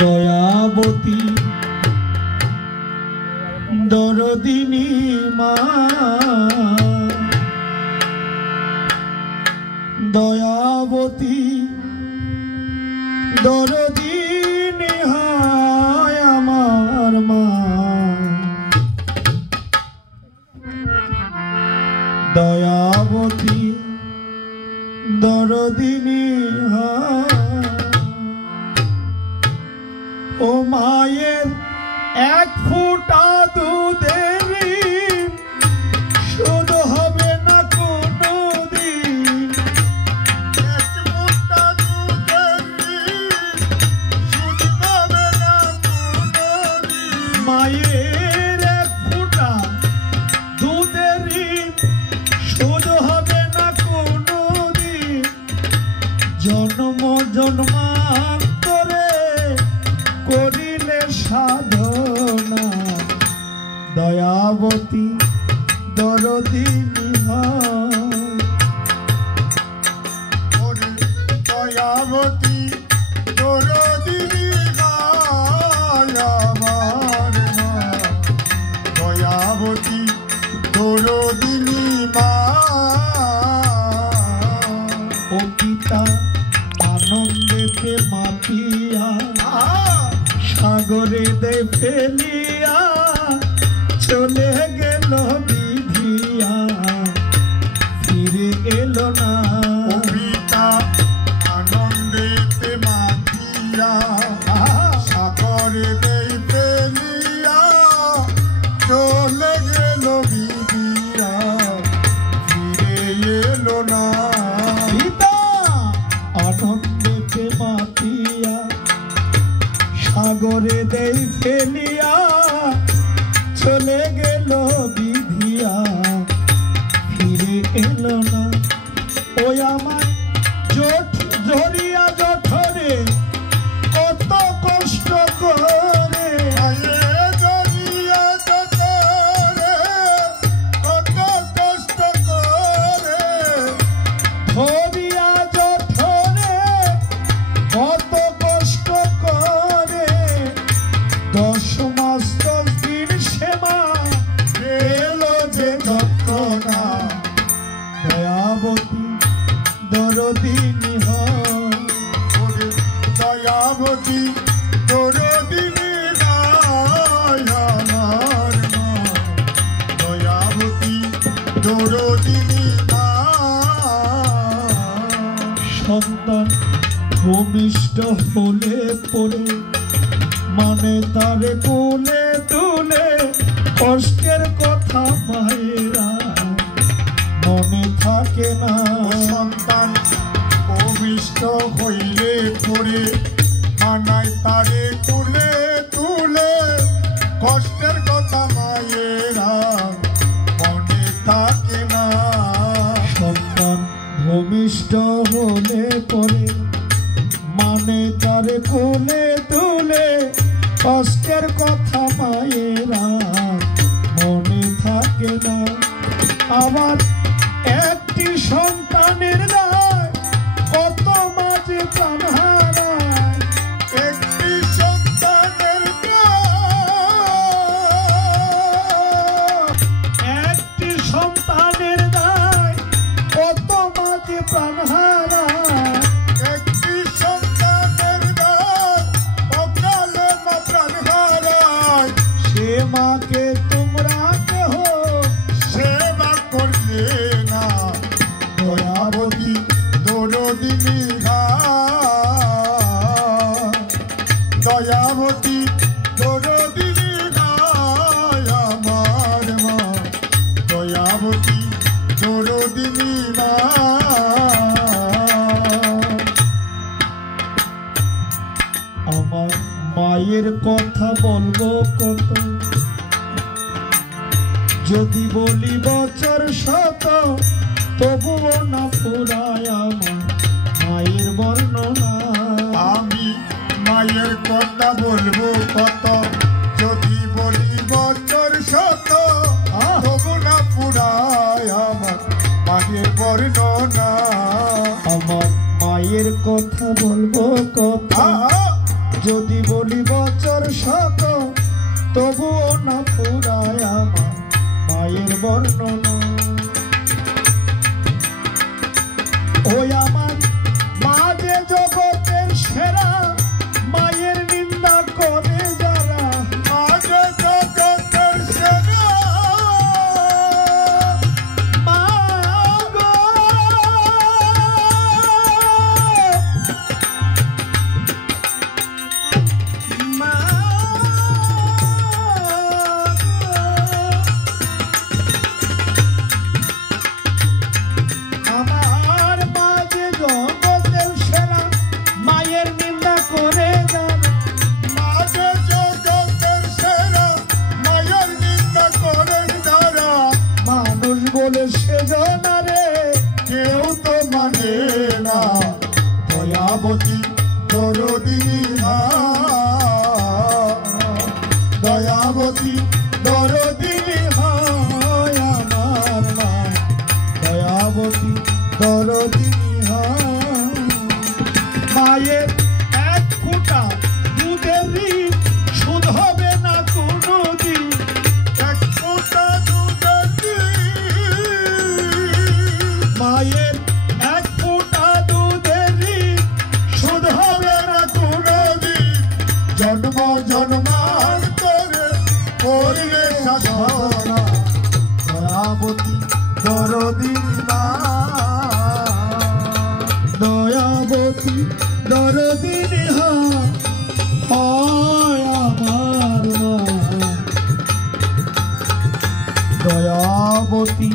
দয়াবতী দরদিনী মা, দয়াবতী দরদিনী হায় আমার মা, দয়াবতী দরদিনী হায়। ও মায়ের এক ফোঁটা দুধের শোধ হবে না কোনোদিন, এক ফোঁটা দুধের শোধ হবে না কোনোদিন। মায়ের এক ফোঁটা দুধের শোধ হবে না কোনোদিন, জন্ম জন্মান্তরে করিলে সাধনা, দয়াবতী দরদিনী হায়। দয়াবতী দরদিনী হায় আমার মা, দয়াবতী দরদিনী মা। ও পিতা আনন্দেতে মাতিয়া, সাগরে দে ফেলিয়া চলে গেল বিধিয়া, ফিরে এলো না। ও পিতা আনন্দেতে মাতিয়া, সাগরে দে ফেলিয়া চলে গেল বিধিয়া, ফিরে এলো না। পিতা আনন্দেতে মাতিয়া, সাগরে দেই ফেলিয়া চলে গেল বিধিয়া, ফিরে এলো না। ওই আমার জোট জড়িয়া জঠরে কত কষ্ট করে, জড়িয়া জঠরে কত কষ্ট করে, ধরিয়া জঠরে কত কষ্ট করে, 10 মাস 10 দিন সেবা এলো যে যন্ত্রণা, দয়াবতী দরদিনী হয়। দয়াবতী দরদিনী হায় আমার মা, দয়াবতী দরদিনী মা। সন্তান ভূমিষ্ঠ হলে পরে মানে তারে কোলে তুলে, কষ্টের কথা মায়েরা মনে থাকে না। সন্তান অভিষ্ট হইলে পরে মানায় তারে তুলে তুলে, কষ্টের কথা মায়েরা মনে থাকে না। সন্তান ভূমিষ্ঠ হলে পরে মানে তারে কোলে তুলে, কষ্টের কথা মায়েরা মনে থাকে না। আবার একটি সন্তানের দায় কত মাঝে প্রাণ হারায়, একটি সন্তানের একটি সন্তানের দায় কত মাঝে প্রাণ হারায়, একটি সন্তানের দায় অকালে মা প্রাণ হারায়। সে মাকে তোমরা কেহ সেবা করলে না, দয়াবতী দরদিনী হায়, দয়াবতী দরদিনী হায় আমার মা, দয়াবতী দরদিনী মা। আমার মায়ের কথা বলবো কত, যদি বলি বছর শত তবুও না ফুরায় আমার মায়ের বর্ণনা। আমি মায়ের কথা বলবো কত, যদি বলি বছর শত তবু না ফুরায় আমার মায়ের বর্ণনা। আমার মায়ের কথা বলবো কথা, যদি বলি বছর শত তবুও না ফুরায় আমার মায়ের বর্ণনা। ওই আমার মা যে জগতের সেরা, মায়ের নিন্দা করে যারা, মা যে জগতের সেরা, মা গো মা আমার মা যে জগতের সেরা, মায়ের নিন্দা করে যারা, মা যে জগতের সেরা, মায়ের নিন্দা করে যারা, মানুষ বলে সেজনা রে কেউ তো মানে না। দয়াবতী দরদিনী মা, দয়াবতী দরদিনী হয় আমার মা, দয়াবতী দরদিনী হয়। মায়ের এক ফোঁটা দুধের ঋণ শোধ হবে না কোনোদিন, এক ফোঁটা দুধের মায়ের এক ফোঁটা দুধের ঋণ শোধ হবে না কোনোদিন। জন্ম জন্মান্তরে করবে সাধনা। দয়াবতী দরদিনী মা, দয়াবতী দরদিনী হয় আমার মা, দয়াবতী